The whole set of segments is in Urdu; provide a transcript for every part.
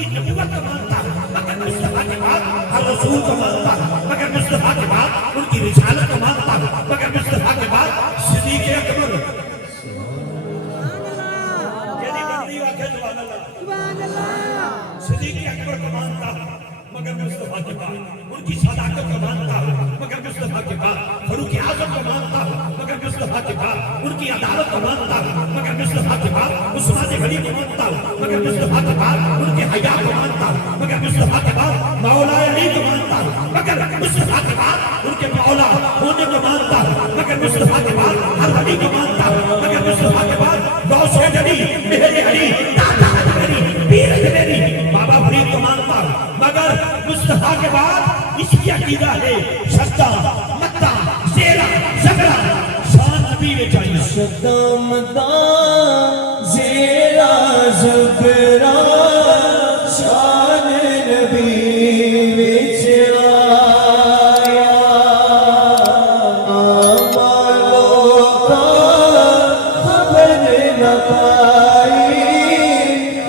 کی نبوت کو مانتا مگر مصطفیٰ کے بعد ہر رسول کو مانتا مگر مصطفیٰ کے بعد ان کی رسالت کو مانتا مگر مصطفیٰ کے بعد صدیق اکبر صدیق اکبر کو مانتا مگر مصطفیٰ کے بعد ان کی صداقت کو مانتا مگر مصطفیٰ کے بعد فاروق اعظم کو مانتا مگر مصطفیٰ کے بعد ان کی عدالت کو مانتا مگر مصطفیٰ کے بعد عثمان غنی کو مانتا مگر مصطفیٰ کے بعد ان کے حیا کو مانتا مگر مصطفیٰ کے بعد مولا علی کو مانتا مگر مصطفیٰ کے بعد ان کے مولا ہونے کو مانتا مگر مصطفیٰ کے بعد ہر ولی کو مانتا مگر مصطفیٰ کے بعد غوث علی مہر علی داتا علی پیر علی بابا فرید کو مانتا مگر مصطفیٰ کے بعد اس کی عقیدہ ہے شدہ مدہ زیرہ زبرہ شان نبی میں چاہیے شدہ مدہ زیرہ زبرہ شان نبی میں چاہیے آمالوں کا خبر نہ پائی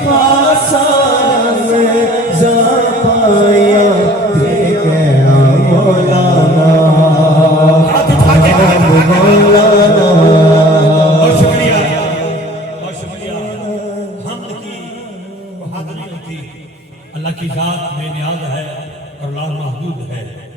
خاصان میں زپایا اور شکریہ حمد کی بہادری ہوتی اللہ کی ذات بے نیاز ہے اور لا محدود ہے